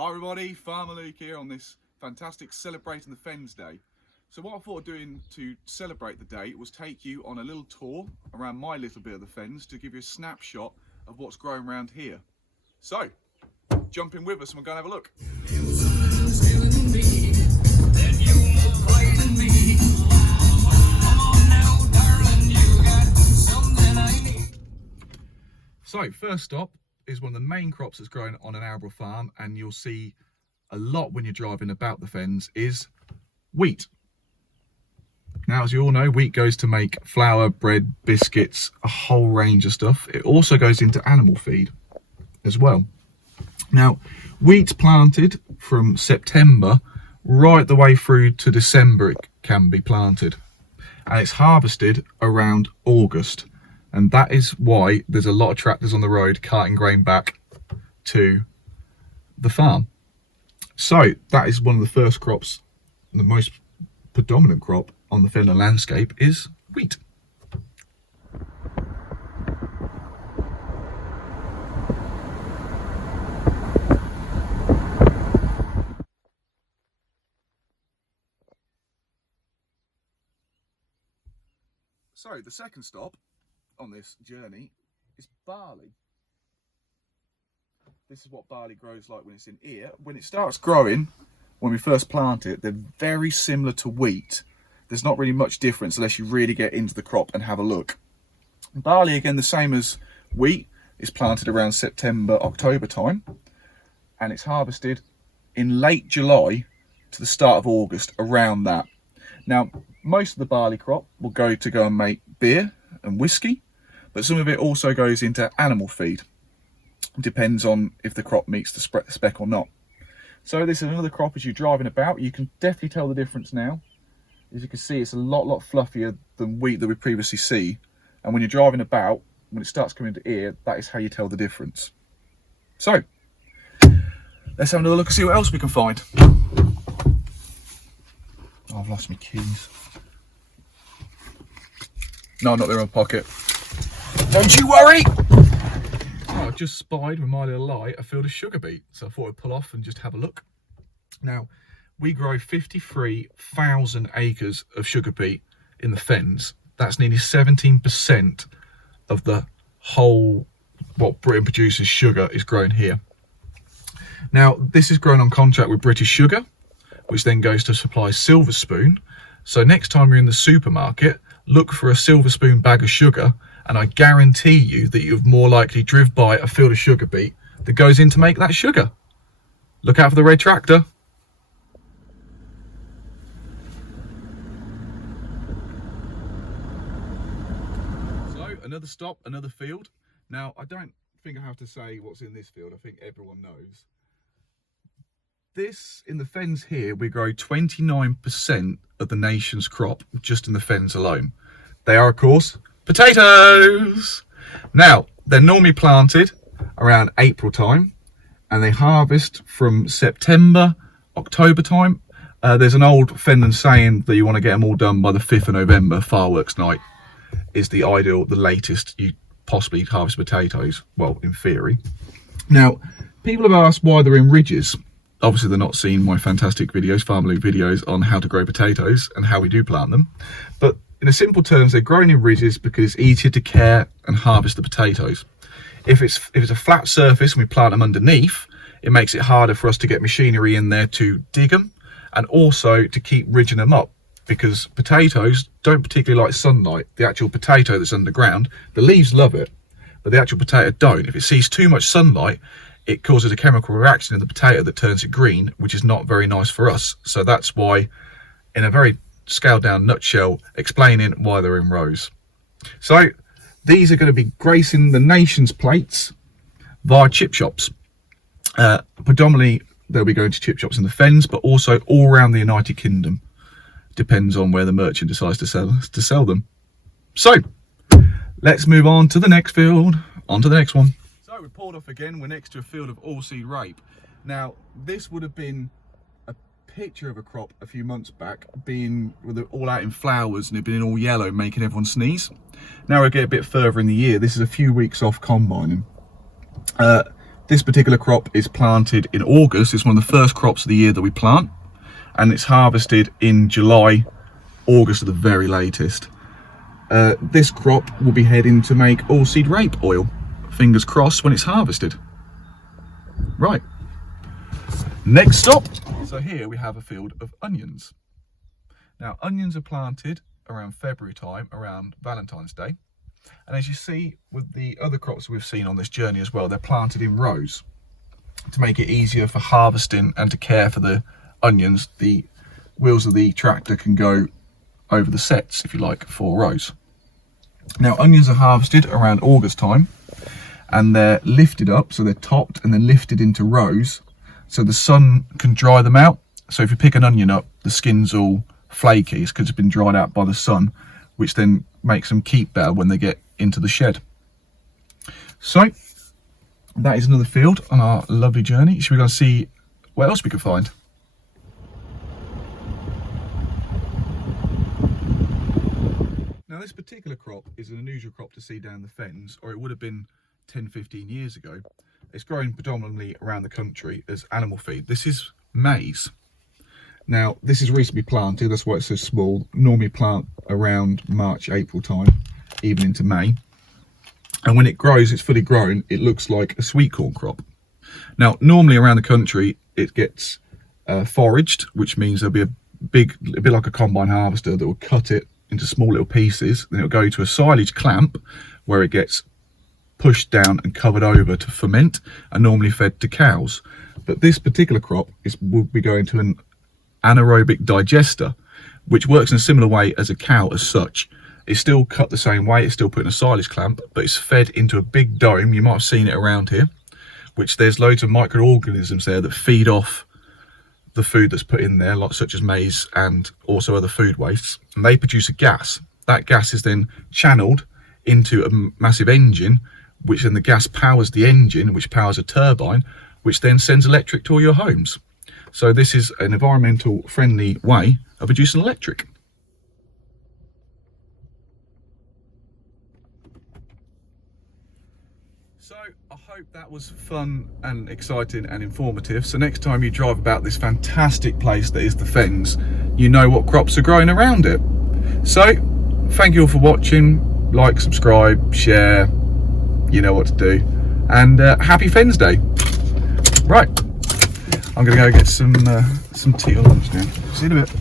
Hi everybody, Farmer Luke here on this fantastic Celebrating the Fens Day. So what I thought of doing to celebrate the day was take you on a little tour around my little bit of the Fens to give you a snapshot of what's growing around here. So, jump in with us and we'll go and have a look. So, first stop is one of the main crops that's growing on an arable farm, and you'll see a lot when you're driving about the Fens, is wheat. Now, as you all know, wheat goes to make flour, bread, biscuits, a whole range of stuff. It also goes into animal feed as well. Now, wheat's planted from September right the way through to December. It can be planted, and it's harvested around August. And that is why there's a lot of tractors on the road carting grain back to the farm. So that is one of the first crops, the most predominant crop on the Fenland landscape is wheat. So the second stop on this journey is barley. This is what barley grows like when it's in ear. When it starts growing, when we first plant it, they're very similar to wheat. There's not really much difference unless you really get into the crop and have a look. Barley, again, the same as wheat, is planted around September, October time, and it's harvested in late July to the start of August, around that. Now, most of the barley crop will go and make beer and whiskey, but some of it also goes into animal feed. It depends on if the crop meets the spec or not. So this is another crop. As you're driving about, you can definitely tell the difference now. As you can see, it's a lot fluffier than wheat that we previously see. And when you're driving about, when it starts coming to ear, that is how you tell the difference. So, let's have another look and see what else we can find. Oh, I've lost my keys. No, not there in my pocket. Don't you worry! Oh, I just spied with my little light a field of sugar beet, so I thought I'd pull off and just have a look. Now, we grow 53,000 acres of sugar beet in the Fens. That's nearly 17% of the whole, what Britain produces sugar is grown here. Now, this is grown on contract with British Sugar, which then goes to supply Silver Spoon. So next time you're in the supermarket, look for a Silver Spoon bag of sugar, and I guarantee you that you've more likely driven by a field of sugar beet that goes in to make that sugar. Look out for the red tractor. So another stop, another field. Now, I don't think I have to say what's in this field. I think everyone knows. This, in the Fens here, we grow 29% of the nation's crop just in the Fens alone. They are, of course, potatoes. Now, they're normally planted around April time, and they harvest from September, October time. There's an old Fenland saying that you want to get them all done by the 5th of November, fireworks night, is the ideal, the latest you possibly harvest potatoes, well, in theory. Now, people have asked why they're in ridges. Obviously, they're not seeing my fantastic videos, Farmer Luke videos on how to grow potatoes and how we do plant them. But in a simple terms, they're growing in ridges because it's easier to care and harvest the potatoes. If it's a flat surface and we plant them underneath, it makes it harder for us to get machinery in there to dig them, and also to keep ridging them up, because potatoes don't particularly like sunlight. The actual potato that's underground, the leaves love it, but the actual potato don't. If it sees too much sunlight, it causes a chemical reaction in the potato that turns it green, which is not very nice for us. So that's why, in a very scaled down nutshell, explaining why they're in rows. So these are going to be gracing the nation's plates via chip shops. Predominantly they'll be going to chip shops in the Fens, but also all around the United Kingdom. Depends on where the merchant decides to sell them. So let's move on to the next field, on to the next one. So we pulled off again. We're next to a field of oilseed rape. Now, this would have been a picture of a crop a few months back, being with it all out in flowers and it being all yellow, making everyone sneeze. Now we get a bit further in the year. This is a few weeks off combining. This particular crop is planted in August. It's one of the first crops of the year that we plant, and it's harvested in July, August at the very latest. This crop will be heading to make oilseed rape oil. Fingers crossed when it's harvested. Right, next stop. So here we have a field of onions. Now, onions are planted around February time, around Valentine's Day. And as you see with the other crops we've seen on this journey as well, they're planted in rows to make it easier for harvesting and to care for the onions. The wheels of the tractor can go over the sets, if you like, 4 rows. Now, onions are harvested around August time, and they're lifted up, so they're topped and then lifted into rows so the sun can dry them out. So if you pick an onion up, the skin's all flaky, it's because it's been dried out by the sun, which then makes them keep better when they get into the shed. So that is another field on our lovely journey. Should we go and see what else we can find? Now, this particular crop is an unusual crop to see down the Fens, or it would have been 10-15 years ago. It's grown predominantly around the country as animal feed. This is maize. Now, this is recently planted, that's why it's so small. Normally plant around March, April time, even into May. And when it grows, it's fully grown, it looks like a sweet corn crop. Now, normally around the country, it gets foraged, which means there'll be a bit like a combine harvester that will cut it into small little pieces. Then it'll go to a silage clamp where it gets pushed down and covered over to ferment and normally fed to cows. But this particular crop will be going to an anaerobic digester, which works in a similar way as a cow as such. It's still cut the same way, it's still put in a silage clamp, but it's fed into a big dome. You might have seen it around here, which there's loads of microorganisms there that feed off the food that's put in there, such as maize and also other food wastes, and they produce a gas. That gas is then channeled into a massive engine, which then the gas powers the engine, which powers a turbine, which then sends electric to all your homes. So this is an environmental friendly way of producing electric. So I hope that was fun and exciting and informative. So next time you drive about this fantastic place that is the Fens, you know what crops are growing around it. So thank you all for watching. Like, subscribe, share, you know what to do. And happy Fens Day. Right. I'm going to go get some tea or lunch now. See you in a bit.